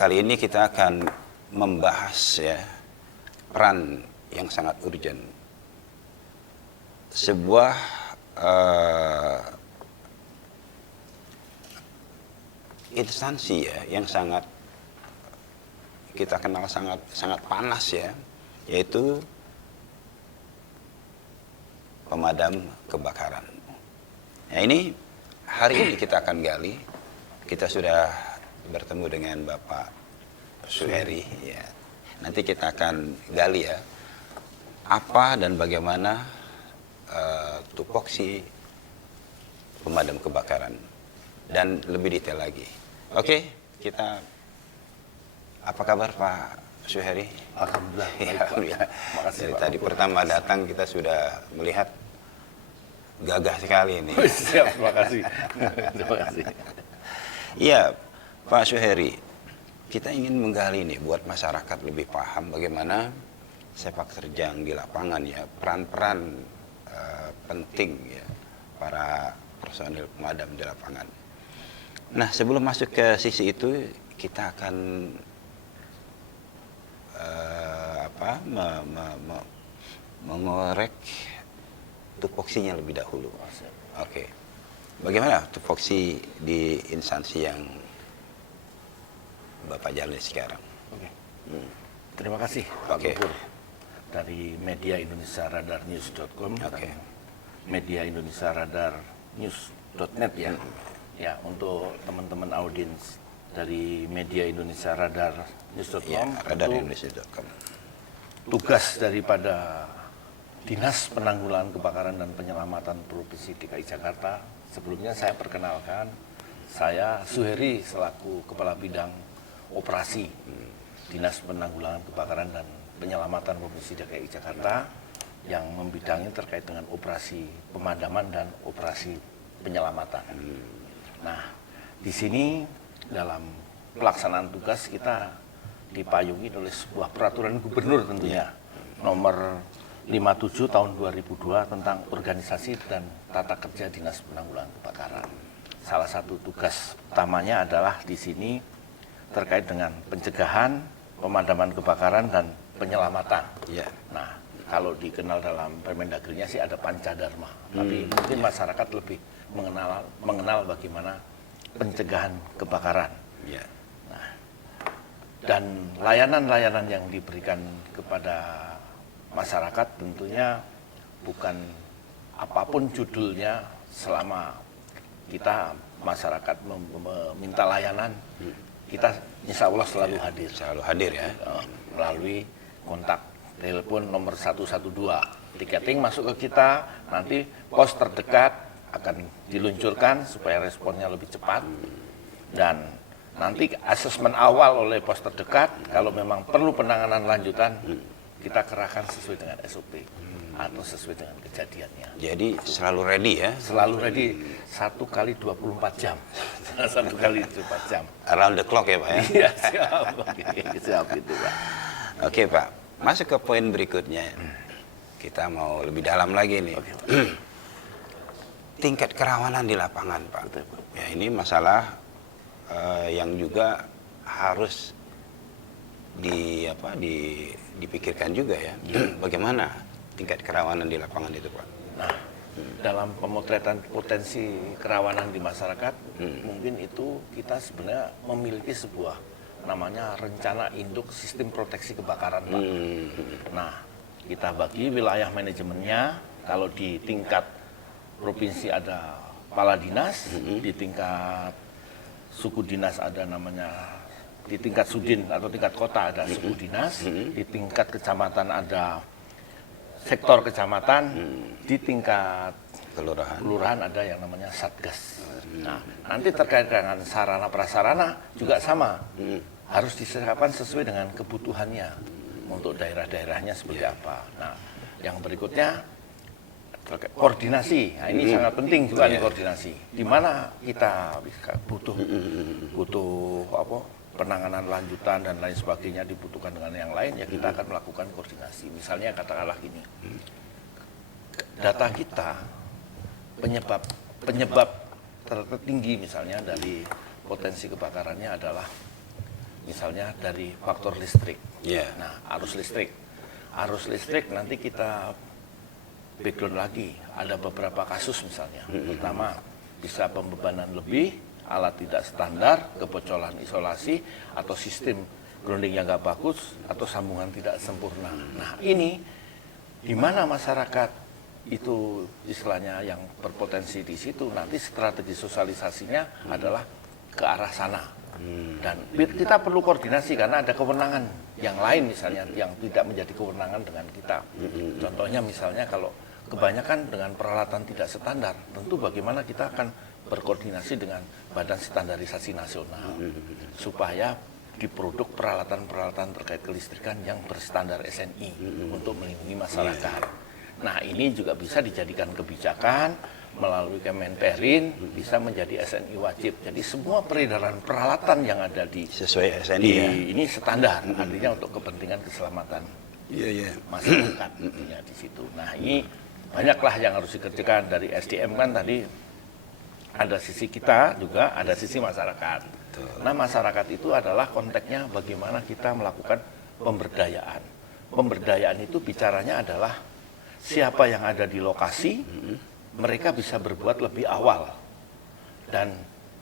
kali ini kita akan membahas ya peran yang sangat urgent. Sebuah instansi ya yang sangat kita kenal sangat panas ya, yaitu pemadam kebakaran. Nah ini hari ini kita akan gali. Kita sudah bertemu dengan Bapak Suheri ya. Nanti kita akan gali ya apa dan bagaimana tupoksi pemadam kebakaran dan lebih detail lagi. Oke, kita apa kabar Pak Suheri? Alhamdulillah. Ya, alhamdulillah. Makasih, Dari Pak. tadi pertama datang kita sudah melihat gagah sekali ini. Siap, terima kasih. Terima kasih. Iya, Pak Suheri, kita ingin menggali nih buat masyarakat lebih paham bagaimana sepak terjang di lapangan ya, peran-peran penting ya para personil pemadam di lapangan. Nah, sebelum masuk ke sisi itu, kita akan mengorek tupoksinya lebih dahulu. Oke. Bagaimana tupoksi di instansi yang Bapak jalani sekarang? Oke. Terima kasih Pak Oke. Gubernur dari Media Indonesia Radar News.com Oke. dan Media Indonesia Radar News.net ya. Ya, untuk teman-teman audiens dari Media Indonesia Radar News.com, Ya, Radar tentu Indonesia.com. tugas daripada Dinas Penanggulangan Kebakaran dan Penyelamatan Provinsi DKI Jakarta. Sebelumnya saya perkenalkan, saya Suheri selaku Kepala Bidang Operasi Dinas Penanggulangan Kebakaran dan Penyelamatan Provinsi DKI Jakarta yang membidangi terkait dengan operasi pemadaman dan operasi penyelamatan. Nah, di sini dalam pelaksanaan tugas kita dipayungi oleh sebuah peraturan gubernur tentunya nomor 57 tahun 2002 tentang organisasi dan tata kerja Dinas Penanggulangan Kebakaran. Salah satu tugas utamanya adalah di sini terkait dengan pencegahan, pemadaman kebakaran dan penyelamatan. Ya. Nah, kalau dikenal dalam Permendagrinya sih ada Pancadharma, tapi mungkin masyarakat lebih mengenal bagaimana pencegahan kebakaran. Ya. Dan layanan-layanan yang diberikan kepada masyarakat tentunya bukan apapun judulnya, selama kita masyarakat meminta layanan, kita insya Allah selalu hadir. Selalu hadir ya. Melalui kontak telepon nomor 112. Tiketing masuk ke kita, nanti pos terdekat akan diluncurkan supaya responnya lebih cepat. Dan nanti asesmen awal oleh pos terdekat, kalau memang perlu penanganan lanjutan, kita kerahkan sesuai dengan SOP atau sesuai dengan kejadiannya. Jadi selalu ready ya. Selalu ready 1 kali 24 jam. 1 kali 24 jam. Around the clock ya Pak ya. Iya, siap. Oke, siap itu Pak. Oke Pak, masuk ke poin berikutnya. Kita mau lebih dalam lagi nih. Oke, Pak. Tingkat kerawanan di lapangan Pak. Betul, Pak. Ya ini masalah yang juga harus dipikirkan juga ya. Bagaimana tingkat kerawanan di lapangan itu Pak? Nah, dalam pemotretan potensi kerawanan di masyarakat, mungkin itu kita sebenarnya memiliki sebuah namanya rencana induk sistem proteksi kebakaran Pak. Nah, kita bagi wilayah manajemennya, kalau di tingkat provinsi ada kepala dinas, di tingkat suku dinas ada namanya, di tingkat sudin atau tingkat kota ada suku dinas, di tingkat kecamatan ada sektor kecamatan, di tingkat kelurahan ada yang namanya satgas. Nah, nanti terkait dengan sarana prasarana juga sama, harus disiapkan sesuai dengan kebutuhannya untuk daerah-daerahnya seperti apa. Nah, yang berikutnya koordinasi. Nah, ini sangat penting juga nih koordinasi. Di mana kita butuh penanganan lanjutan dan lain sebagainya dibutuhkan dengan yang lain, ya kita akan melakukan koordinasi. Misalnya katakanlah gini, data kita penyebab tertinggi misalnya dari potensi kebakarannya adalah misalnya dari faktor listrik. Iya. Nah, arus listrik nanti kita background lagi. Ada beberapa kasus misalnya. Pertama, bisa pembebanan lebih, alat tidak standar, kebocoran isolasi, atau sistem grounding yang nggak bagus, atau sambungan tidak sempurna. Nah, ini di mana masyarakat itu istilahnya yang berpotensi di situ, nanti strategi sosialisasinya adalah ke arah sana. Dan kita perlu koordinasi karena ada kewenangan yang lain misalnya yang tidak menjadi kewenangan dengan kita. Contohnya misalnya kalau kebanyakan dengan peralatan tidak standar, tentu bagaimana kita akan berkoordinasi dengan Badan Standarisasi Nasional supaya diproduk peralatan-peralatan terkait kelistrikan yang berstandar SNI untuk melindungi masyarakat. Nah, ini juga bisa dijadikan kebijakan melalui Kemenperin, bisa menjadi SNI wajib. Jadi semua peredaran peralatan yang ada di Sesuai SNI ya. ini standar, artinya untuk kepentingan keselamatan masyarakat ya, di situ. Nah, ini banyaklah yang harus dikerjakan dari SDM kan tadi ada sisi kita juga, ada sisi masyarakat. Nah, masyarakat itu adalah konteksnya bagaimana kita melakukan pemberdayaan. Pemberdayaan itu bicaranya adalah siapa yang ada di lokasi, mereka bisa berbuat lebih awal dan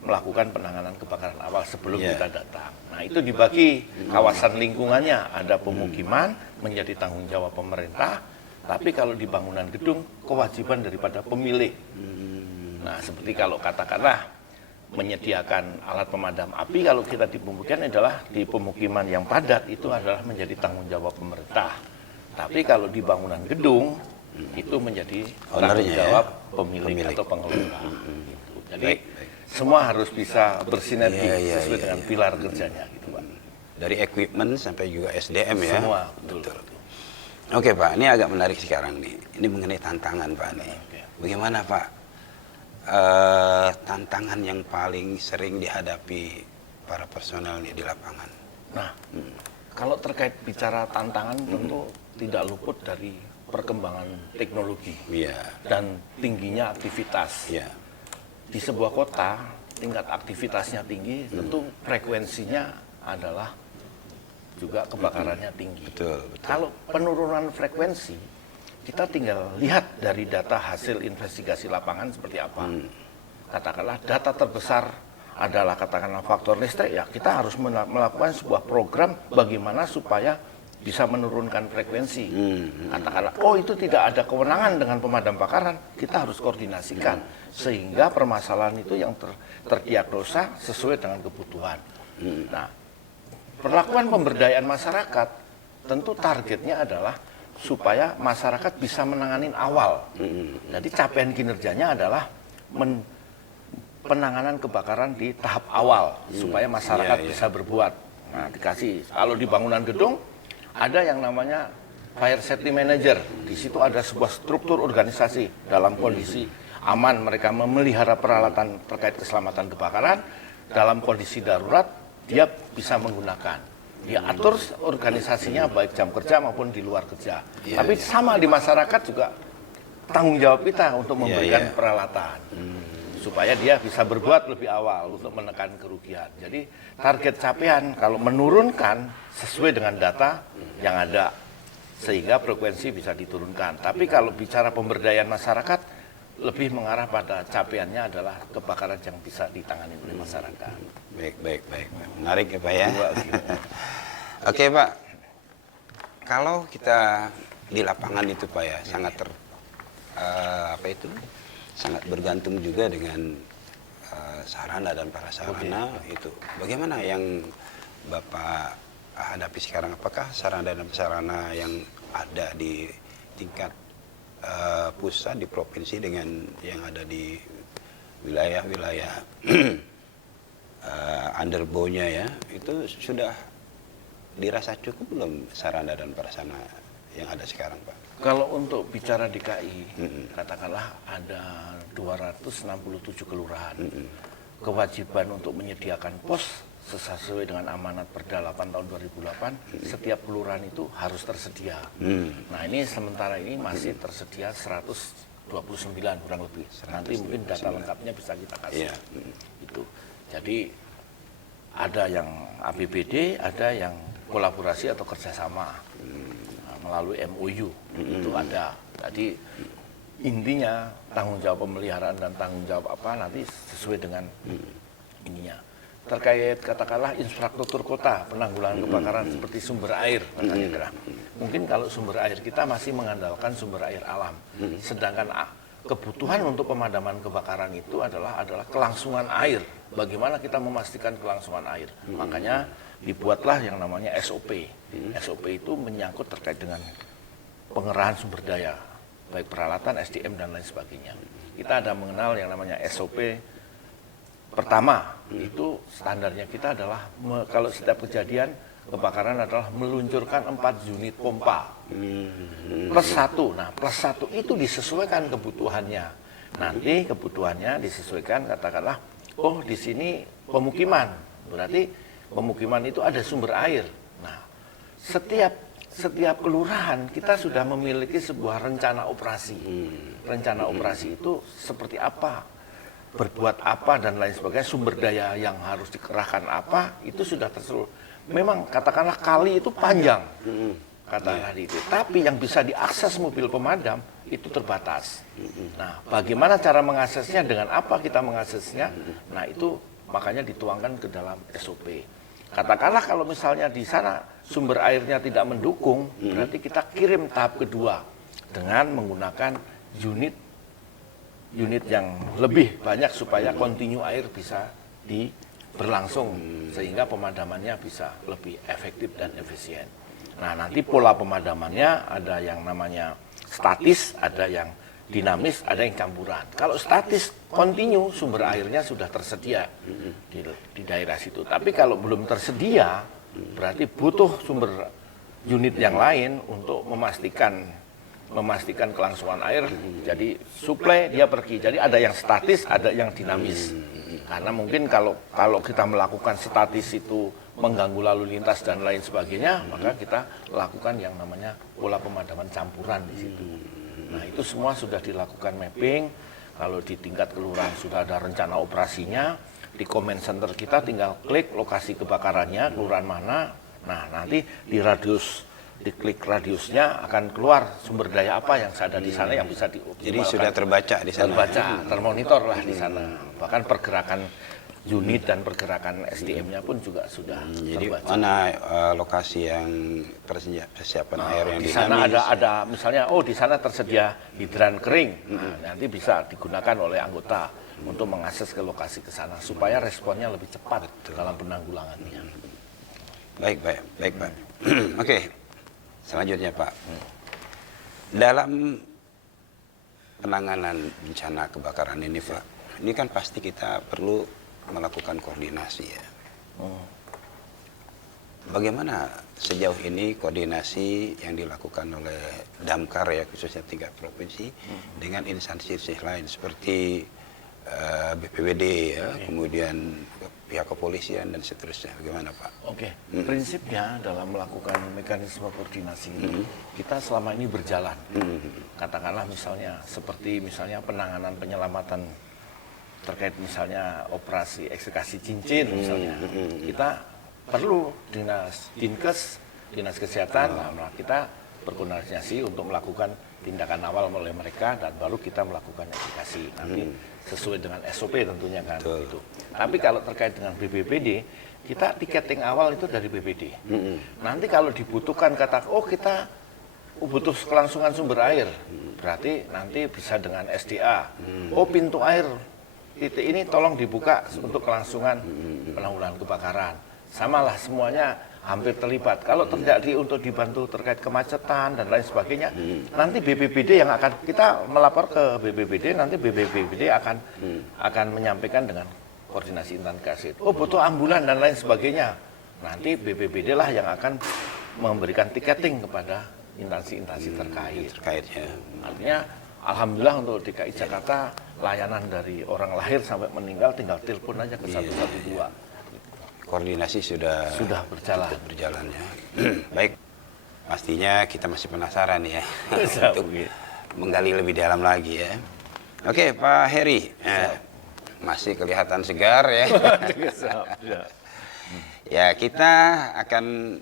melakukan penanganan kebakaran awal sebelum kita datang. Nah, itu dibagi kawasan lingkungannya, ada pemukiman menjadi tanggung jawab pemerintah, tapi kalau di bangunan gedung kewajiban daripada pemilik. Nah, seperti kalau katakanlah menyediakan alat pemadam api, kalau kita di pemukiman adalah di pemukiman yang padat itu adalah menjadi tanggung jawab pemerintah. Tapi kalau di bangunan gedung itu menjadi tanggung jawab pemilik atau pengelola. Gitu. Jadi semua harus bisa bersinergi sesuai dengan pilar kerjanya, gitu Pak. Dari equipment sampai juga SDM ya. Semua betul. Oke Pak, ini agak menarik sekarang nih. Ini mengenai tantangan Pak nih. Bagaimana Pak tantangan yang paling sering dihadapi para personel nih di lapangan? Nah, kalau terkait bicara tantangan tentu tidak luput dari perkembangan teknologi dan tingginya aktivitas. Di sebuah kota, tingkat aktivitasnya tinggi, tentu frekuensinya adalah juga kebakarannya tinggi. Betul. Kalau penurunan frekuensi, kita tinggal lihat dari data hasil investigasi lapangan seperti apa. Katakanlah data terbesar adalah katakanlah faktor listrik, ya kita harus melakukan sebuah program bagaimana supaya bisa menurunkan frekuensi. Katakanlah, oh itu tidak ada kewenangan dengan pemadam kebakaran, kita harus koordinasikan sehingga permasalahan itu yang terdiagnosa sesuai dengan kebutuhan. Nah, perlakuan pemberdayaan masyarakat tentu targetnya adalah supaya masyarakat bisa menangani awal. Jadi capaian kinerjanya adalah penanganan kebakaran di tahap awal supaya masyarakat bisa berbuat. Nah, dikasih kalau di bangunan gedung ada yang namanya fire safety manager. Di situ ada sebuah struktur organisasi dalam kondisi aman mereka memelihara peralatan terkait keselamatan kebakaran. Dalam kondisi darurat dia bisa menggunakan. Dia atur organisasinya baik jam kerja maupun di luar kerja. Tapi sama di masyarakat juga tanggung jawab kita untuk memberikan peralatan. Supaya dia bisa berbuat lebih awal untuk menekan kerugian. Jadi target capaian kalau menurunkan sesuai dengan data yang ada sehingga frekuensi bisa diturunkan. Tapi kalau bicara pemberdayaan masyarakat lebih mengarah pada capaiannya adalah kebakaran yang bisa ditangani oleh masyarakat. Baik. Menarik ya Pak ya. Oke Pak, kalau kita di lapangan itu Pak ya sangat sangat bergantung juga dengan sarana dan prasarana itu. Bagaimana yang Bapak hadapi sekarang? Apakah sarana dan prasarana yang ada di tingkat pusat di provinsi dengan yang ada di wilayah-wilayah underbownya ya, itu sudah dirasa cukup belum sarana dan prasarana yang ada sekarang Pak? Kalau untuk bicara DKI, katakanlah ada 267 kelurahan. Kewajiban untuk menyediakan pos sesuai dengan amanat Perda 8 tahun 2008, setiap kelurahan itu harus tersedia. Nah ini sementara ini masih tersedia 129 kurang lebih. Nanti mungkin data lengkapnya bisa kita kasih. Itu. Jadi ada yang APBD, ada yang kolaborasi atau kerjasama melalui MOU itu ada. Jadi intinya tanggung jawab pemeliharaan dan tanggung jawab apa nanti sesuai dengan ininya. Terkait katakanlah infrastruktur kota, penanggulangan kebakaran seperti sumber air, katakanlah. Mungkin kalau sumber air kita masih mengandalkan sumber air alam, sedangkan kebutuhan untuk pemadaman kebakaran itu adalah kelangsungan air. Bagaimana kita memastikan kelangsungan air? Makanya dibuatlah yang namanya SOP. SOP itu menyangkut terkait dengan pengerahan sumber daya, baik peralatan, SDM dan lain sebagainya. Kita ada mengenal yang namanya SOP. Pertama, itu standarnya kita adalah kalau setiap kejadian kebakaran adalah meluncurkan 4 unit pompa plus 1. Nah, plus 1 itu disesuaikan kebutuhannya. Nanti kebutuhannya disesuaikan katakanlah, oh di sini pemukiman, berarti pemukiman itu ada sumber air. Nah, setiap kelurahan kita sudah memiliki sebuah rencana operasi. Rencana operasi itu seperti apa? Berbuat apa dan lain sebagainya, sumber daya yang harus dikerahkan apa, itu sudah tersusun. Memang katakanlah kali itu panjang, katakanlah itu. Tapi yang bisa diakses mobil pemadam itu terbatas. Nah, bagaimana cara mengaksesnya, dengan apa kita mengaksesnya? Nah, itu makanya dituangkan ke dalam SOP. Katakanlah kalau misalnya di sana sumber airnya tidak mendukung, berarti kita kirim tahap kedua dengan menggunakan unit yang lebih banyak supaya kontinu air bisa berlangsung sehingga pemadamannya bisa lebih efektif dan efisien. Nah, nanti pola pemadamannya ada yang namanya statis, ada yang dinamis, ada yang campuran. Kalau statis kontinu sumber airnya sudah tersedia di daerah situ. Tapi kalau belum tersedia berarti butuh sumber unit yang lain untuk memastikan kelangsungan air. Jadi suplai dia pergi. Jadi ada yang statis, ada yang dinamis. Karena mungkin kalau kita melakukan statis itu mengganggu lalu lintas dan lain sebagainya, maka kita lakukan yang namanya pola pemadaman campuran di situ. Nah, itu semua sudah dilakukan mapping. Kalau di tingkat kelurahan sudah ada rencana operasinya, di command center kita tinggal klik lokasi kebakarannya, kelurahan mana. Nah, nanti diklik radiusnya akan keluar sumber daya apa yang ada di sana yang bisa dioptimalkan. Jadi sudah terbaca di sana. Terbaca, termonitor lah di sana. Bahkan pergerakan unit dan pergerakan SDM-nya pun juga sudah Jadi terbaca. mana lokasi yang persiapan air yang di sana dinamis? ada misalnya, oh di sana tersedia hidran kering. Nah, nanti bisa digunakan oleh anggota untuk mengakses ke lokasi ke sana supaya responnya lebih cepat dalam penanggulangannya. Baik, Pak. Oke. Selanjutnya Pak, dalam penanganan bencana kebakaran ini Pak, ini kan pasti kita perlu melakukan koordinasi ya. Bagaimana sejauh ini koordinasi yang dilakukan oleh Damkar ya, khususnya 3 provinsi, dengan instansi lain seperti BPBD ya, kemudian pihak kepolisian dan seterusnya, bagaimana Pak? Oke, prinsipnya dalam melakukan mekanisme koordinasi kita selama ini berjalan. Katakanlah misalnya seperti penanganan penyelamatan terkait misalnya operasi eksekasi cincin misalnya, kita perlu dinas kesehatan, nah, kita berkoordinasi untuk melakukan tindakan awal oleh mereka dan baru kita melakukan eksekasi nanti sesuai dengan SOP tentunya kan. Gitu. Tapi kalau terkait dengan BPBD, kita tiketing awal itu dari BPBD. Nanti kalau dibutuhkan kita butuh kelangsungan sumber air, berarti nanti bisa dengan SDA. Oh, pintu air titik ini tolong dibuka untuk kelangsungan penanggulangan kebakaran. Samalah semuanya hampir terlibat. Kalau terjadi untuk dibantu terkait kemacetan dan lain sebagainya, nanti BPBD yang akan kita melapor ke BPBD, nanti BPBD akan menyampaikan dengan koordinasi instansi. Oh, butuh ambulan dan lain sebagainya. Nanti BPBD lah yang akan memberikan tiketing kepada instansi-instansi terkait. Ya. Artinya, alhamdulillah untuk DKI Jakarta layanan dari orang lahir sampai meninggal tinggal telepon aja ke 112. Koordinasi sudah berjalan ya. Baik, pastinya kita masih penasaran ya untuk menggali lebih dalam lagi ya. Oke, Pak Heri, masih kelihatan segar ya. Ya, kita akan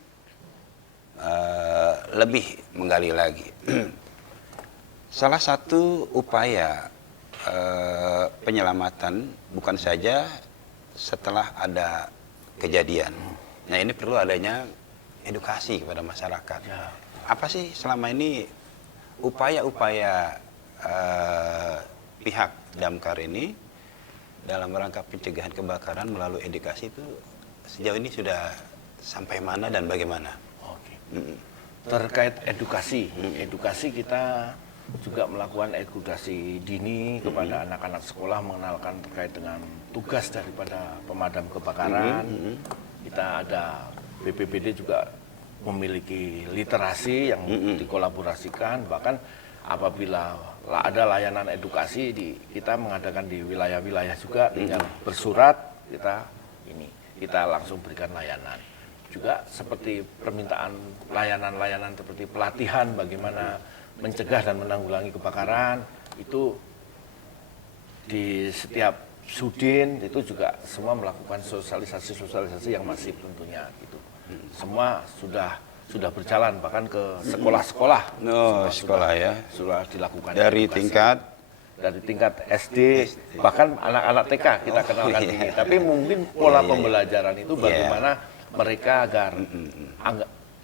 lebih menggali lagi. Salah satu upaya penyelamatan bukan saja setelah ada kejadian. Nah, ini perlu adanya edukasi kepada masyarakat. Ya. Apa sih selama ini upaya-upaya pihak Damkar ini dalam rangka pencegahan kebakaran melalui edukasi itu sejauh ini sudah sampai mana dan bagaimana? Oke. Terkait edukasi, edukasi kita juga melakukan edukasi dini kepada anak-anak sekolah mengenalkan terkait dengan tugas daripada pemadam kebakaran. Kita ada BPBD juga memiliki literasi yang dikolaborasikan, bahkan apabila ada layanan edukasi kita mengadakan di wilayah-wilayah juga, tinggal bersurat kita langsung berikan layanan. Juga seperti permintaan layanan-layanan seperti pelatihan bagaimana mencegah dan menanggulangi kebakaran, itu di setiap sudin itu juga semua melakukan sosialisasi yang masif tentunya gitu. Semua sudah berjalan bahkan ke sekolah-sekolah. Sekolah ya. Sudah dilakukan Dari tingkat SD, bahkan anak-anak TK kita kenalkan ini. Tapi mungkin pola pembelajaran itu bagaimana mereka agar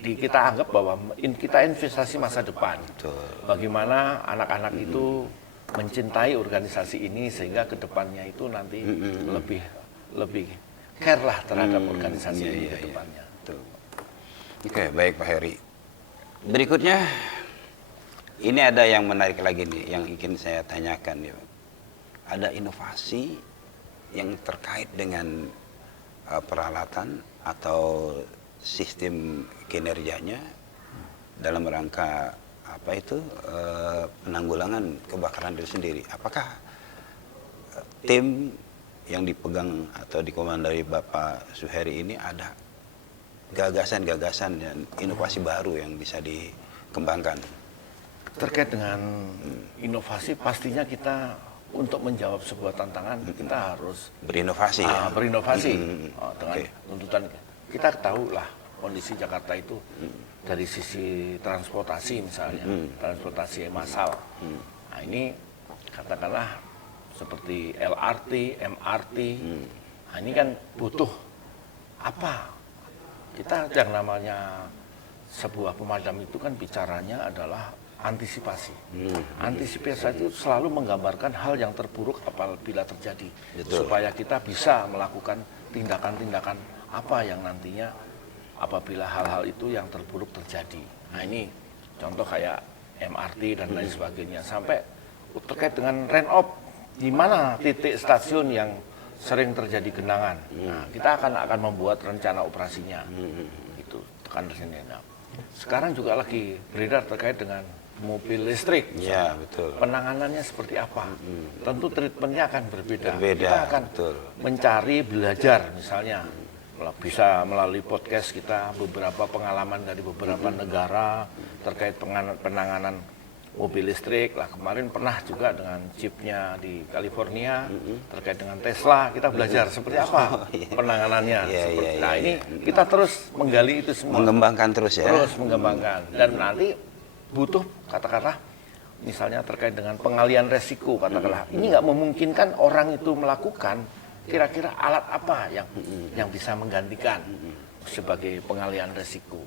kita anggap bahwa kita investasi masa depan. Betul. Bagaimana anak-anak itu mencintai organisasi ini sehingga kedepannya itu nanti lebih care lah terhadap organisasi ini kedepannya. Oke, baik Pak Heri. Berikutnya, ini ada yang menarik lagi nih, yang ingin saya tanyakan ya. Ada inovasi yang terkait dengan peralatan atau sistem kinerjanya dalam rangka penanggulangan kebakaran itu sendiri. Apakah tim yang dipegang atau dikomandoi Bapak Suheri ini ada gagasan-gagasan dan inovasi baru yang bisa dikembangkan? Terkait dengan inovasi, pastinya kita untuk menjawab sebuah tantangan kita harus berinovasi. Berinovasi dengan tuntutan. Kita tahu lah kondisi Jakarta itu dari sisi transportasi misalnya, transportasi massal. Nah ini katakanlah seperti LRT, MRT. Nah ini kan butuh apa? Kita yang namanya sebuah pemadam itu kan bicaranya adalah antisipasi. Antisipasi itu selalu menggambarkan hal yang terburuk apabila terjadi. Betul. Supaya kita bisa melakukan tindakan-tindakan apa yang nantinya apabila hal-hal itu yang terburuk terjadi. Nah ini contoh kayak MRT dan lain sebagainya. Sampai terkait dengan run-off, di mana titik stasiun yang sering terjadi genangan. Nah, kita akan membuat rencana operasinya. Itu tekan di sini. Nah, sekarang juga lagi beredar terkait dengan mobil listrik. Ya, betul. Penanganannya seperti apa? Tentu treatmentnya akan berbeda. Berbeda, Kita akan betul. mencari belajar misalnya. Bisa melalui podcast kita beberapa pengalaman dari beberapa negara terkait penanganan mobil listrik. Lah kemarin pernah juga dengan chipnya di California terkait dengan Tesla, kita belajar seperti apa penanganannya. Nah ini kita terus menggali itu semua. Mengembangkan terus ya. Terus mengembangkan. Dan nanti butuh katakanlah misalnya terkait dengan pengalian resiko, katakanlah ini nggak memungkinkan orang itu melakukan, kira-kira alat apa yang bisa menggantikan sebagai pengalian resiko.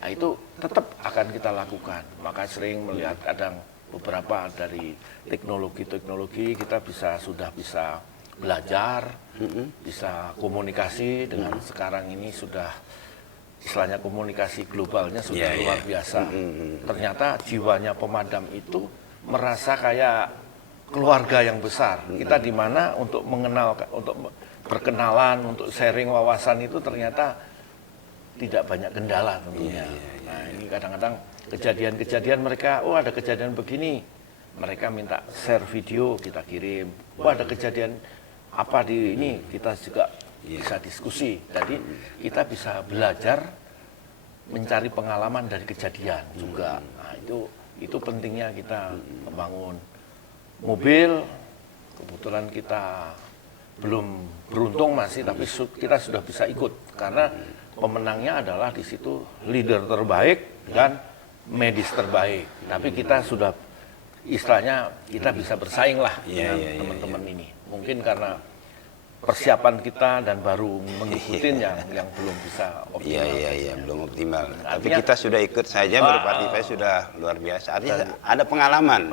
Nah itu tetap akan kita lakukan. Maka sering melihat kadang beberapa dari teknologi-teknologi kita sudah bisa belajar, bisa komunikasi dengan sekarang ini sudah istilahnya komunikasi globalnya sudah luar biasa. Ternyata jiwanya pemadam itu merasa kayak keluarga yang besar. Kita di mana untuk mengenal, untuk berkenalan, untuk sharing wawasan itu ternyata tidak banyak kendala tentunya. Nah ini kadang-kadang kejadian-kejadian mereka, ada kejadian begini, mereka minta share video, kita kirim. Ada kejadian apa di ini, kita juga bisa diskusi. Jadi kita bisa belajar mencari pengalaman dari kejadian juga. Nah itu pentingnya kita membangun mobil. Kebetulan kita belum beruntung masih, tapi kita sudah bisa ikut karena pemenangnya adalah di situ leader terbaik dan medis terbaik. Tapi kita sudah istilahnya kita bisa bersaing lah dengan teman-teman ini. Mungkin karena persiapan kita dan baru mengikuti yang belum bisa optimal. Iya, belum optimal. Tapi Artinya, kita sudah ikut saja berpartisipasi sudah luar biasa. Artinya ada pengalaman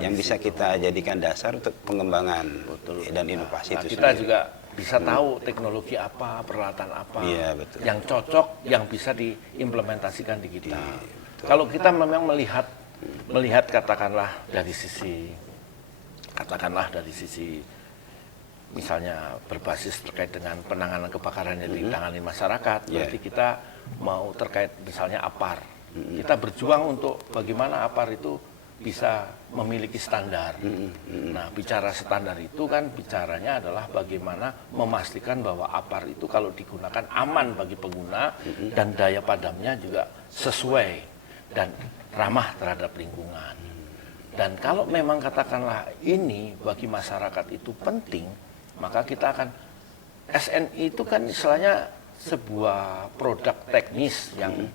yang bisa kita jadikan dasar untuk pengembangan dan inovasi itu kita sendiri. juga bisa tahu teknologi apa, peralatan apa Betul. yang cocok, yang bisa diimplementasikan di kita. Kalau kita memang melihat katakanlah dari sisi misalnya berbasis terkait dengan penanganan kebakaran yang ditangani masyarakat, berarti kita mau terkait misalnya APAR. Kita berjuang untuk bagaimana APAR itu bisa memiliki standar. Nah, bicara standar itu kan bicaranya adalah bagaimana memastikan bahwa APAR itu kalau digunakan aman bagi pengguna dan daya padamnya juga sesuai dan ramah terhadap lingkungan. Dan kalau memang katakanlah ini bagi masyarakat itu penting, maka kita akan SNI itu kan istilahnya sebuah produk teknis yang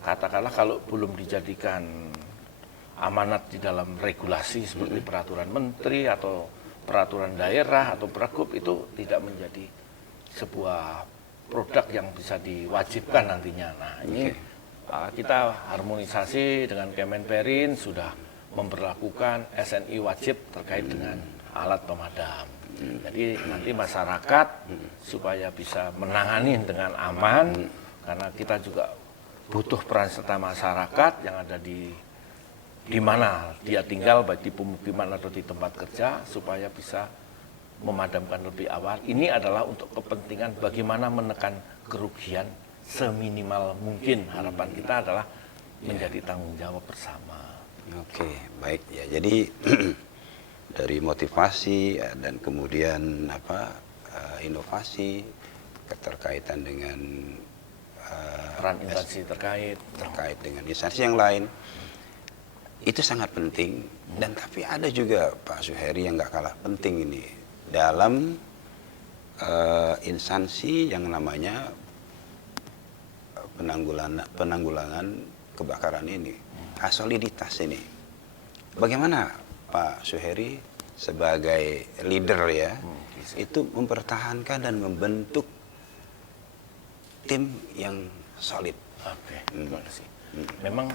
katakanlah kalau belum dijadikan amanat di dalam regulasi seperti peraturan menteri atau peraturan daerah atau pergub itu tidak menjadi sebuah produk yang bisa diwajibkan nantinya. Nah, ini kita harmonisasi dengan Kemenperin sudah memberlakukan SNI wajib terkait dengan alat pemadam. Jadi nanti masyarakat supaya bisa menangani dengan aman, karena kita juga butuh peran serta masyarakat yang ada di mana dia tinggal, baik di pemukiman atau di tempat kerja, supaya bisa memadamkan lebih awal. Ini adalah untuk kepentingan bagaimana menekan kerugian seminimal mungkin. Harapan kita adalah menjadi tanggung jawab bersama. Oke, baik ya. Jadi dari motivasi dan kemudian inovasi, keterkaitan dengan peran instansi terkait dengan instansi yang lain, itu sangat penting. Dan tapi ada juga Pak Suheri yang nggak kalah penting ini dalam instansi yang namanya penanggulangan kebakaran ini, soliditas ini. Bagaimana Pak Suheri sebagai leader ya, itu mempertahankan dan membentuk tim yang solid. Oke, terima kasih. Memang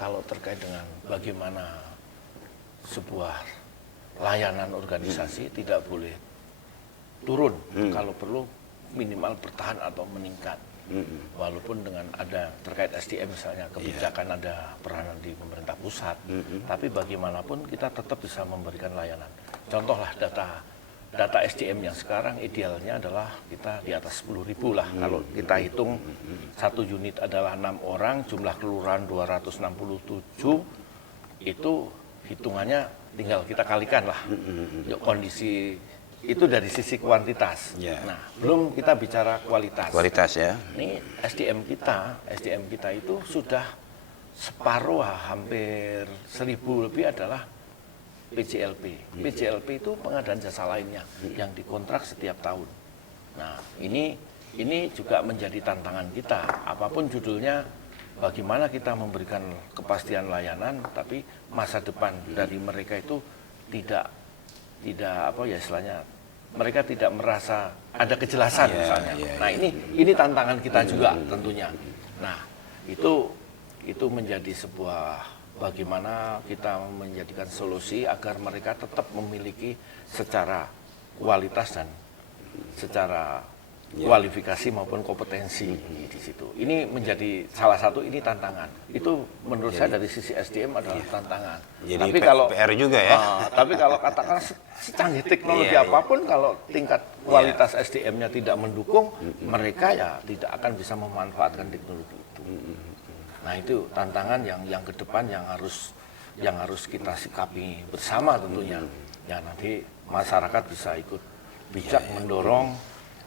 kalau terkait dengan bagaimana sebuah layanan organisasi tidak boleh turun, kalau perlu minimal bertahan atau meningkat. Walaupun dengan ada terkait SDM misalnya kebijakan ada peranan di pemerintah pusat, tapi bagaimanapun kita tetap bisa memberikan layanan. Contohlah data SDM yang sekarang idealnya adalah kita di atas 10.000 lah. Kalau kita hitung satu unit adalah 6 orang, jumlah kelurahan 267, itu hitungannya tinggal kita kalikan lah. Kondisi itu dari sisi kuantitas. Nah, belum kita bicara kualitas. Kualitas ya. Ini SDM kita itu sudah separuh, hampir 1.000 lebih adalah PJLP. PJLP itu pengadaan jasa lainnya yang dikontrak setiap tahun. Nah, ini juga menjadi tantangan kita. Apapun judulnya, bagaimana kita memberikan kepastian layanan, tapi masa depan dari mereka itu tidak istilahnya mereka tidak merasa ada kejelasan misalnya. Nah, ini tantangan kita juga tentunya. Nah, itu menjadi sebuah bagaimana kita menjadikan solusi agar mereka tetap memiliki secara kualitas dan secara kualifikasi maupun kompetensi di situ. Ini menjadi salah satu tantangan. Itu menurut saya dari sisi SDM adalah tantangan. Jadi tapi kalau PR juga ya. Tapi kalau katakan secanggih teknologi apapun, kalau tingkat kualitas SDM-nya tidak mendukung, mereka ya tidak akan bisa memanfaatkan teknologi itu. Nah, itu tantangan yang ke depan yang harus kita sikapi bersama tentunya. Ya, nanti masyarakat bisa ikut bijak mendorong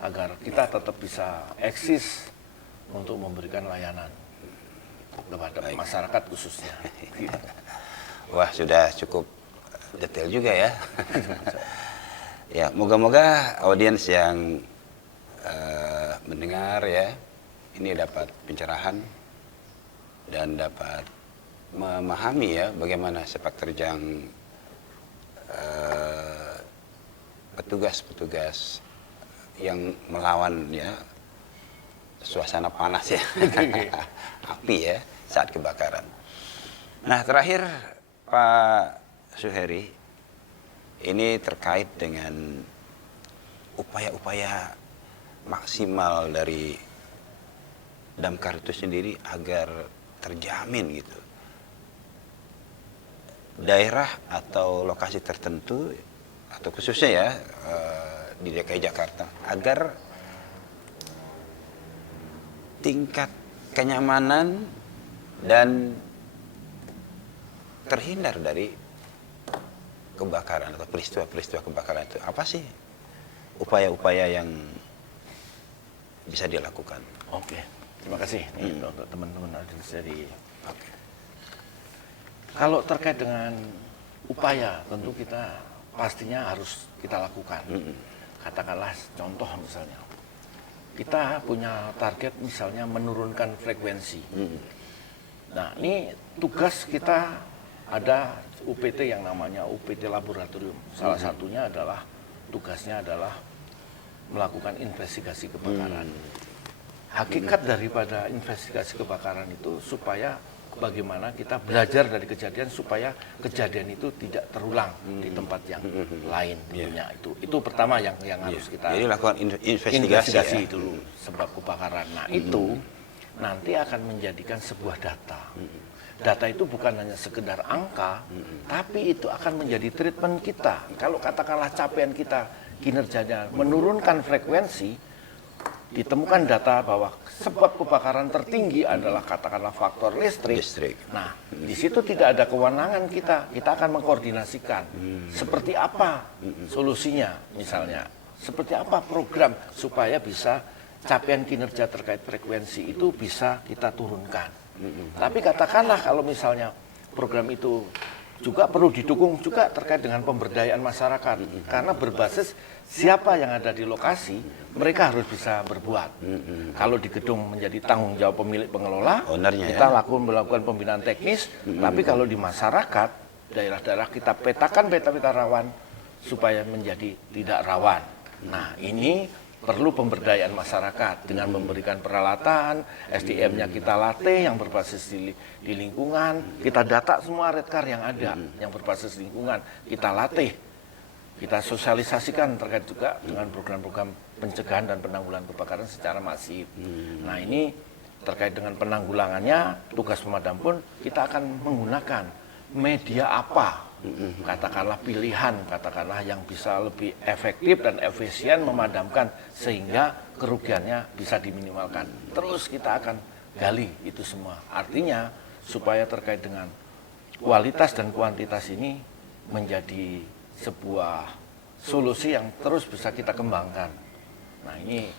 agar kita tetap bisa eksis untuk memberikan layanan kepada masyarakat khususnya. Wah, sudah cukup detail juga ya. Ya, moga-moga audiens yang mendengar ya ini dapat pencerahan dan dapat memahami ya bagaimana sepak terjang petugas-petugas yang melawan ya suasana panas ya api ya saat kebakaran. Nah terakhir Pak Suheri, ini terkait dengan upaya-upaya maksimal dari Damkar itu sendiri agar terjamin gitu daerah atau lokasi tertentu atau khususnya ya di DKI Jakarta agar tingkat kenyamanan dan terhindar dari kebakaran atau peristiwa-peristiwa kebakaran itu apa sih upaya-upaya yang bisa dilakukan? Oke, terima kasih nih untuk teman-teman dari. Oke. Kalau terkait dengan upaya, tentu kita pastinya harus kita lakukan. Katakanlah contoh misalnya, kita punya target misalnya menurunkan frekuensi. Nah, ini tugas kita ada UPT yang namanya UPT laboratorium. Salah satunya adalah tugasnya adalah melakukan investigasi kebakaran. Hakikat daripada investigasi kebakaran itu supaya bagaimana kita belajar dari kejadian supaya kejadian itu tidak terulang di tempat yang lain tentunya. Itu pertama yang harus kita Jadi lakukan investigasi ya? dulu sebab kebakaran. Nah, itu nanti akan menjadikan sebuah data. Data itu bukan hanya sekedar angka, tapi itu akan menjadi treatment kita. Kalau katakanlah capaian kita kinerjanya menurunkan frekuensi, ditemukan data bahwa sebab kebakaran tertinggi adalah katakanlah faktor listrik. Nah, di situ tidak ada kewenangan kita akan mengkoordinasikan seperti apa solusinya misalnya, seperti apa program supaya bisa capaian kinerja terkait frekuensi itu bisa kita turunkan. Tapi katakanlah kalau misalnya program itu juga perlu didukung juga terkait dengan pemberdayaan masyarakat, karena berbasis siapa yang ada di lokasi mereka harus bisa berbuat. Kalau di gedung menjadi tanggung jawab pemilik pengelola, kita melakukan pembinaan teknis. Tapi kalau di masyarakat, daerah-daerah kita petakan peta-peta rawan supaya menjadi tidak rawan. Nah, ini perlu pemberdayaan masyarakat dengan memberikan peralatan, SDM-nya kita latih yang berbasis di lingkungan, kita data semua redcar yang ada yang berbasis lingkungan, kita latih, kita sosialisasikan terkait juga dengan program-program pencegahan dan penanggulangan kebakaran secara masif. Nah, ini terkait dengan penanggulangannya, tugas pemadam pun kita akan menggunakan media apa, katakanlah pilihan, katakanlah yang bisa lebih efektif dan efisien memadamkan sehingga kerugiannya bisa diminimalkan. Terus kita akan gali itu semua. Artinya supaya terkait dengan kualitas dan kuantitas ini menjadi sebuah solusi yang terus bisa kita kembangkan. Nah, ini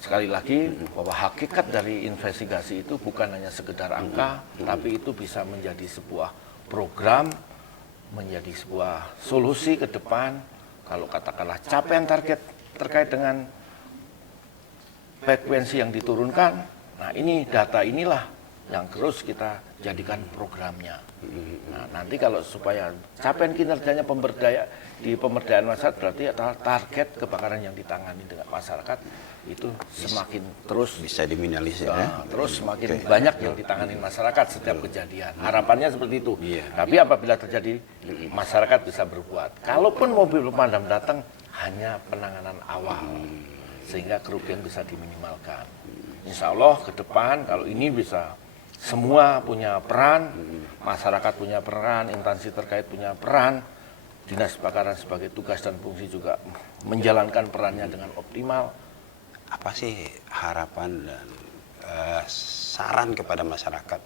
sekali lagi bahwa hakikat dari investigasi itu bukan hanya sekedar angka, tapi itu bisa menjadi sebuah program, menjadi sebuah solusi ke depan. Kalau katakanlah capaian target terkait dengan frekuensi yang diturunkan, nah ini data inilah yang terus kita jadikan programnya. Nah, nanti kalau supaya capaian kinerjanya di pemberdayaan masyarakat berarti adalah target kebakaran yang ditangani dengan masyarakat itu semakin terus bisa diminimalisir ya? Terus semakin banyak yang ditangani masyarakat setiap kejadian. Harapannya seperti itu. Tapi apabila terjadi masyarakat bisa berbuat. Kalaupun mobil pemadam datang hanya penanganan awal sehingga kerugian bisa diminimalkan. Insya Allah ke depan kalau ini bisa semua punya peran, masyarakat punya peran, instansi terkait punya peran, dinas kebakaran sebagai tugas dan fungsi juga menjalankan perannya dengan optimal. Apa sih harapan dan saran kepada masyarakat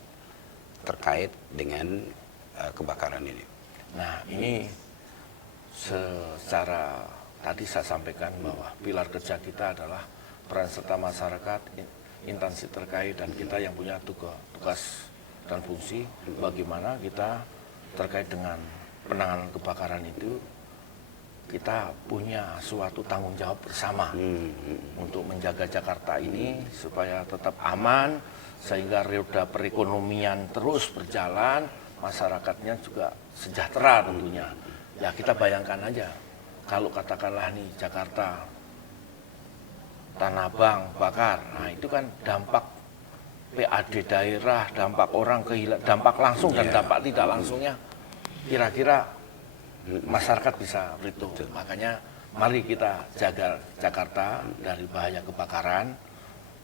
terkait dengan kebakaran ini? Nah, ini secara tadi saya sampaikan bahwa pilar kerja kita adalah peran serta masyarakat, instansi terkait, dan kita yang punya tugas dan fungsi bagaimana kita terkait dengan penanganan kebakaran itu kita punya suatu tanggung jawab bersama untuk menjaga Jakarta ini supaya tetap aman, sehingga roda perekonomian terus berjalan, masyarakatnya juga sejahtera tentunya. Ya kita bayangkan aja, kalau katakanlah nih Jakarta, Tanah Abang bakar, nah itu kan dampak PAD daerah, dampak orang kehilangan, dampak langsung dan dampak tidak langsungnya kira-kira masyarakat bisa berhitung. Makanya mari kita jaga Jakarta dari bahaya kebakaran.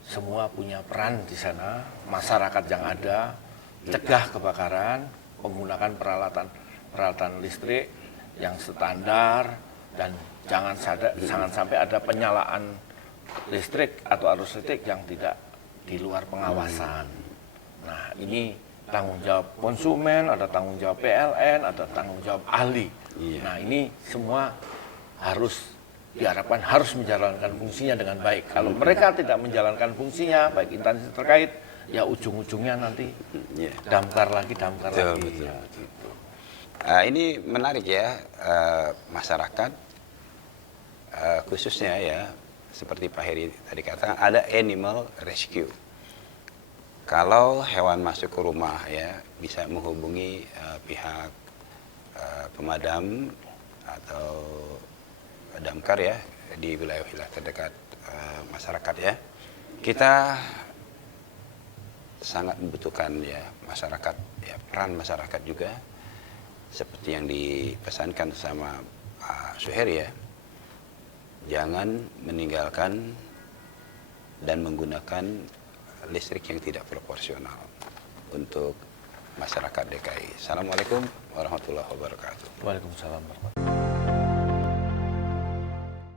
Semua punya peran di sana, masyarakat yang ada, cegah kebakaran, menggunakan peralatan listrik yang standar, dan jangan sampai ada penyalaan listrik atau arus listrik yang tidak di luar pengawasan. Nah, ini tanggung jawab konsumen, ada tanggung jawab PLN, ada tanggung jawab ahli. Nah, ini semua diharapkan harus menjalankan fungsinya dengan baik. Kalau mereka tidak menjalankan fungsinya, baik instansi terkait, ya ujung-ujungnya nanti damkar lagi. Betul. Ini menarik ya, masyarakat khususnya ya, seperti Pak Heri tadi katakan, ada animal rescue. Kalau hewan masuk ke rumah ya, bisa menghubungi pihak pemadam atau damkar ya di wilayah-wilayah terdekat masyarakat ya. Kita sangat membutuhkan ya masyarakat, ya peran masyarakat juga seperti yang dipesankan sama Pak Suheri ya. Jangan meninggalkan dan menggunakan listrik yang tidak proporsional untuk masyarakat DKI. Assalamualaikum warahmatullahi wabarakatuh. Waalaikumsalam warahmatullahi wabarakatuh.